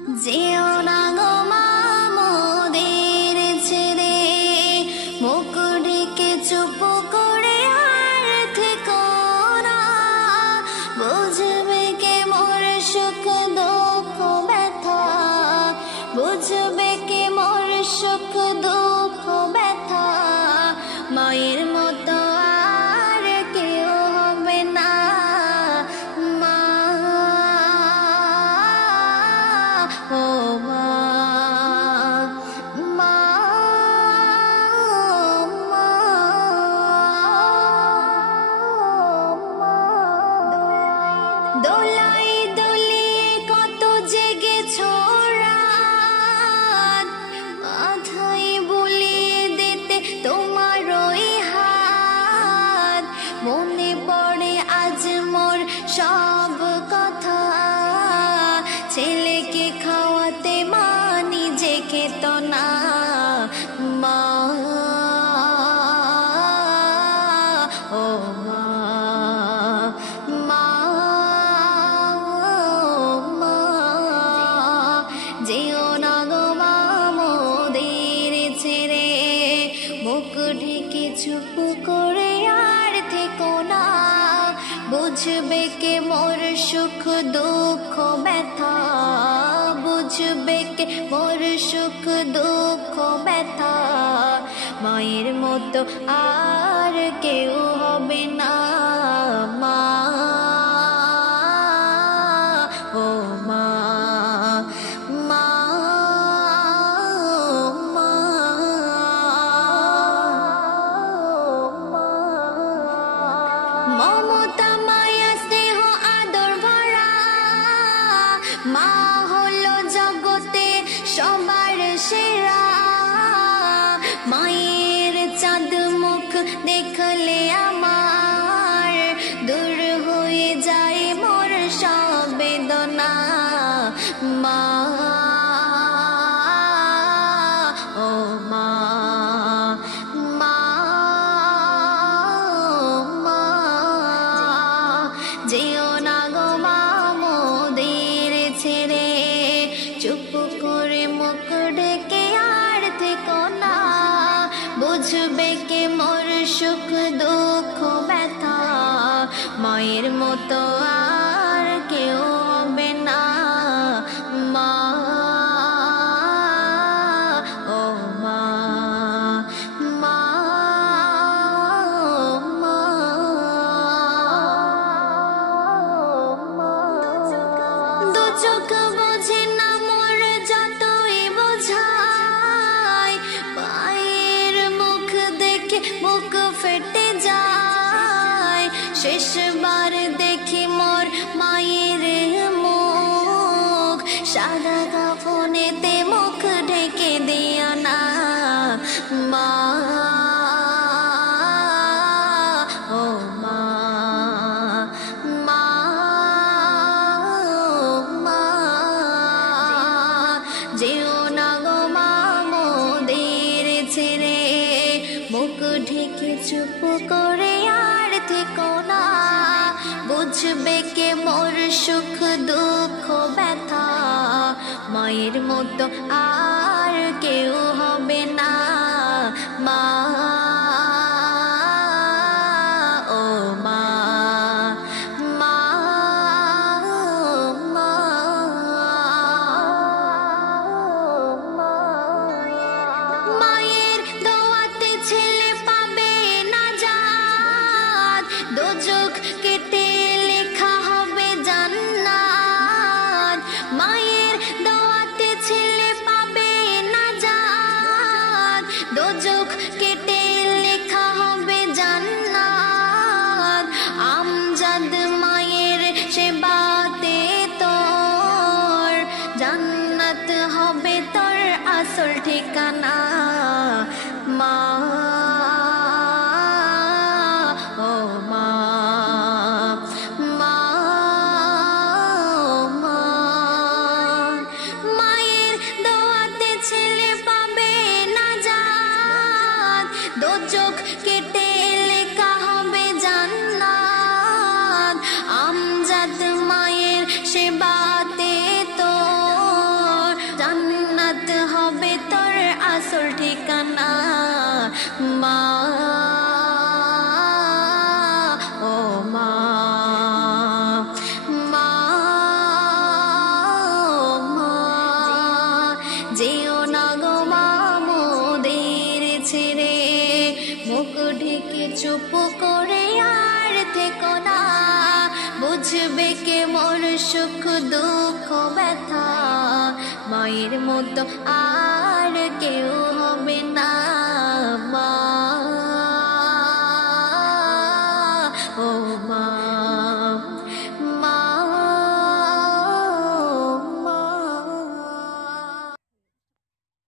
যেও না গো মা মোদের ছেড়ে, মুখ ঢেকে চুপ করে আর থেকো না। বুঝবে কে মোর সুখ দুঃখ ব্যথা, বুঝবে কে মোর সুখ দুঃখ ব্যথা। মায়ের মতো আর কেউ হবে না মা, ও মা, মা, মা। দোলাই দোলিয়ে কত জেগেছো রাত, মাথায় বুলিয়ে দিতে তোমার ওই হাত। মনে পড়ে আজ মোর সব কথা, ছেলেকে খাওয়াতে মা নিজে খেত না মা, ও মা, মা, মা। যেও না গো মা মোদের ছেড়ে, মুখ ঢেকে চুপ করে আর থেকো না। বুঝবে কে মোর সুখ দুঃখ ব্যথা, বুঝবে কে মোর সুখ দুঃখ ব্যথা। মায়ের মতো আর কেউ হবে না মা, ও মা, মা, মা, মমতা মায়া স্নেহ আদর ভরা মা হলো জগতে সবার সেরা। মায়ের চাঁদ মুখ দেখলে আমার দূর হয়ে যায় মোর সব বেদনা মা, ও মা, মা, মা। যেও না গো মা মোদের ছেড়ে, চুপ করে মুখ ঢেকে আর থেকো না। বুঝবে কে মোর সুখ দুঃখ ব্যথা, মায়ের মতো আর কেউ হবে না মা, ও মা, মা, মা, মা। দু চোখ বোঝে না মোর যতই বোঝায়, মায়ের মুখ দেখে বুক ফেটে যায়। শেষবার দেখি মোর মায়ের মুখ, সাদা কাফনেতে মুখ ঢেকে দিও না মা, ও মা, মা, মা। যেও না গো মা মোদের ছেড়ে, মুখ ঢেকে চুপ করে আর থেকো না। বুঝবে কে মোর সুখ দুঃখ ব্যথা, মায়ের মতো আর কেউ হবে না মা, ও মা, মা, মা, মা। মায়ের দোয়াতে ছেলে পাবে নাজাত, দোজখ কেটে লেখা হবে জান্নাত। মায়ের দোয়াতে ছেলে পাবে নাজাত, দোজখ কেটে লেখা হবে জান্নাত। আমজাদ মায়ের সেবাতে তোর জান্নাত হবে তোর আসল ঠিকানা মা, ও মা, মা, মা। মায়ের দোয়াতে ছেলে পাবে নাজাত, দোজখ কেটে লেখা হবে জান্নাত। আমজাদ মায়ের সেবাতে তোর করে আর থেকো না, বুঝবে কে মোর সুখ দুঃখ ব্যথা, মায়ের মতো আর কেউ হবে না।